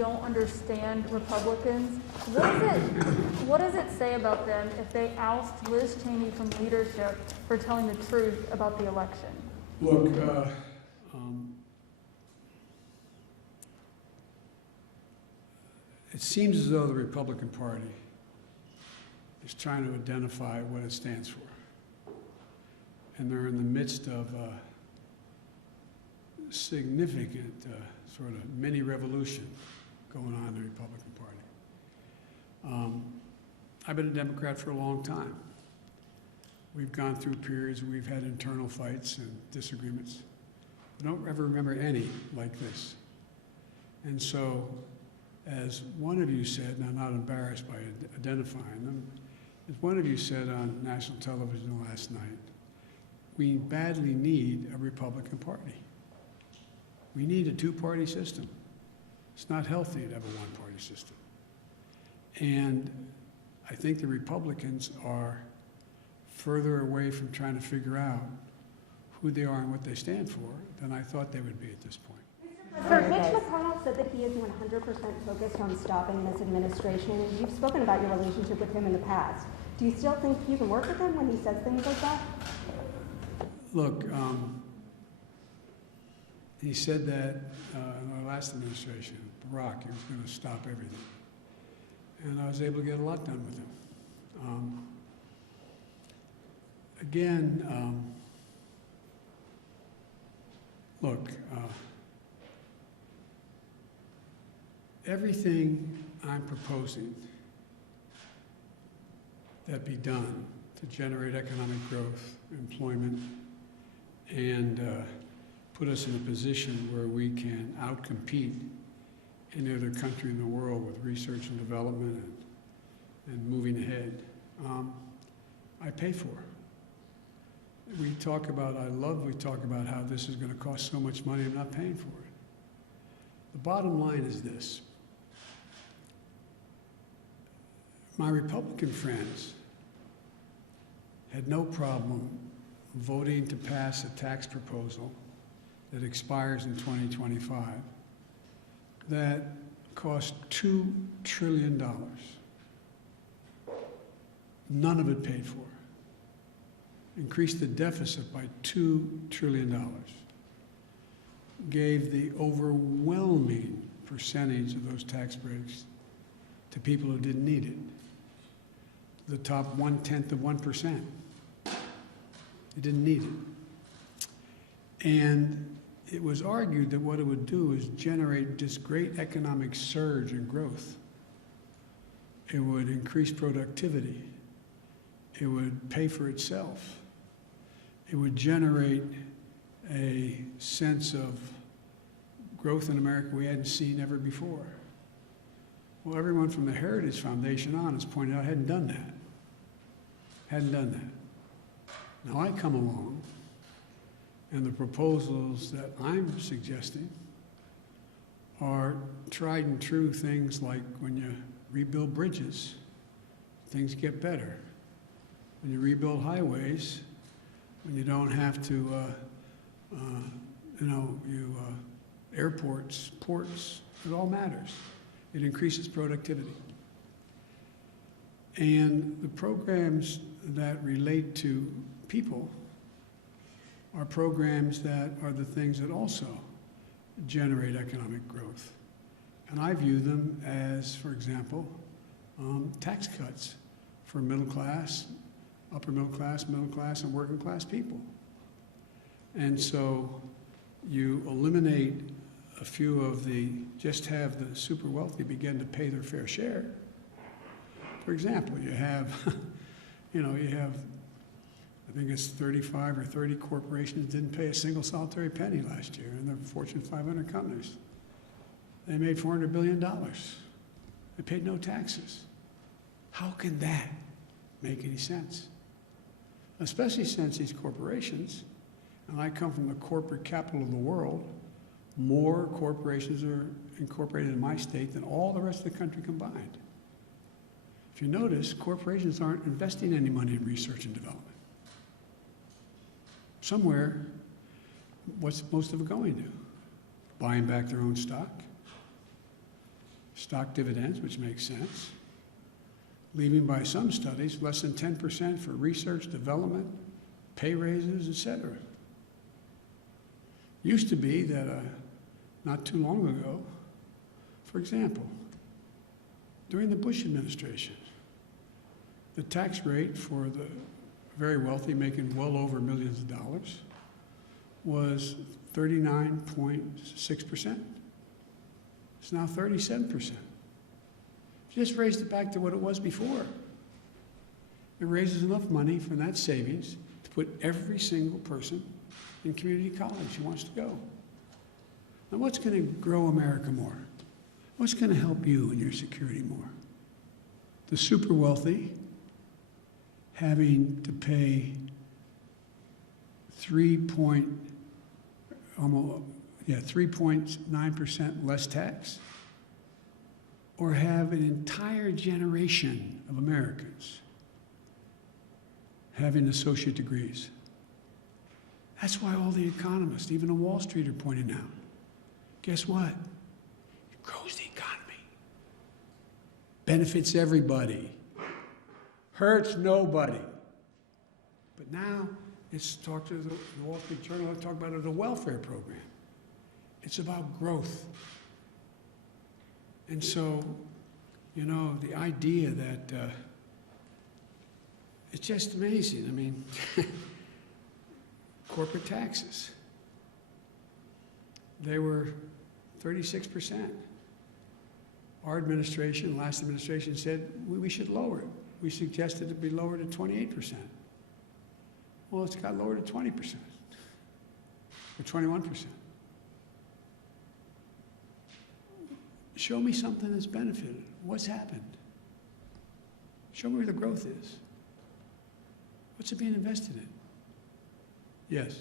don't understand Republicans. What does it say about them if they oust Liz Cheney from leadership for telling the truth about the election? Look, it seems as though the Republican Party is trying to identify what it stands for. And they're in the midst of a significant sort of mini revolution going on in the Republican Party. I've been a Democrat for a long time. We've gone through periods where we've had internal fights and disagreements. I don't ever remember any like this. And so, as one of you said, and I'm not embarrassed by identifying them, as one of you said on national television last night, we badly need a Republican Party. We need a two-party system. It's not healthy to have a one-party system. And I think the Republicans are further away from trying to figure out who they are and what they stand for than I thought they would be at this point. Mitch McConnell said that he is 100% focused on stopping this administration. You've spoken about your relationship with him in the past. Do you still think you can work with him when he says things like that? Look, he said that in our last administration, Barack, he was going to stop everything. And I was able to get a lot done with him. Look, everything I'm proposing that be done to generate economic growth, employment, and put us in a position where we can outcompete any other country in the world with research and development and moving ahead, I pay for. We talk about how this is going to cost so much money, I'm not paying for it. The bottom line is this. My Republican friends had no problem voting to pass a tax proposal that expires in 2025 that cost $2 trillion. None of it paid for. Increased the deficit by $2 trillion. Gave the overwhelming percentage of those tax breaks to people who didn't need it. The top 1/10 of 1%. They didn't need it. And it was argued that what it would do is generate this great economic surge and growth. It would increase productivity. It would pay for itself. It would generate a sense of growth in America we hadn't seen ever before. Well, everyone from the Heritage Foundation on has pointed out hadn't done that. Hadn't done that. Now I come along, and the proposals that I'm suggesting are tried and true things like when you rebuild bridges, things get better. When you rebuild highways, when you don't have to, airports, ports, it all matters. It increases productivity. And the programs that relate to people are programs that are the things that also generate economic growth. And I view them as, for example, tax cuts for middle class, upper middle class, and working class people. And so you eliminate a few of just have the super wealthy begin to pay their fair share. For example, you have, I think it's 35 or 30 corporations didn't pay a single solitary penny last year in the Fortune 500 companies. They made $400 billion. They paid no taxes. How can that make any sense? Especially since these corporations, and I come from the corporate capital of the world, more corporations are incorporated in my state than all the rest of the country combined. If you notice, corporations aren't investing any money in research and development. Somewhere, what's most of it going to? Buying back their own stock? stock dividends, which makes sense, leaving by some studies less than 10% for research, development, pay raises, etc. Used to be that not too long ago, for example, during the Bush administration, the tax rate for the very wealthy making well over millions of dollars was 39.6%. It's now 37%. Just raised it back to what it was before. It raises enough money from that savings to put every single person in community college who wants to go. Now, what's going to grow America more? What's going to help you and your security more? The super wealthy having to pay 3.9% less tax, or have an entire generation of Americans having associate degrees. That's why all the economists, even on Wall Street, are pointing out, guess what? It grows the economy, benefits everybody, hurts nobody. But now it's talk to the Wall Street Journal, let's talk about it as a welfare program. It's about growth. And so, you know, the idea that it's just amazing. I mean, corporate taxes, they were 36%. Our administration, last administration, said we should lower it. We suggested it be lowered to 28%. Well, it's got lowered to 20%, or 21%. Show me something that's benefited. What's happened? Show me where the growth is. What's it being invested in? Yes.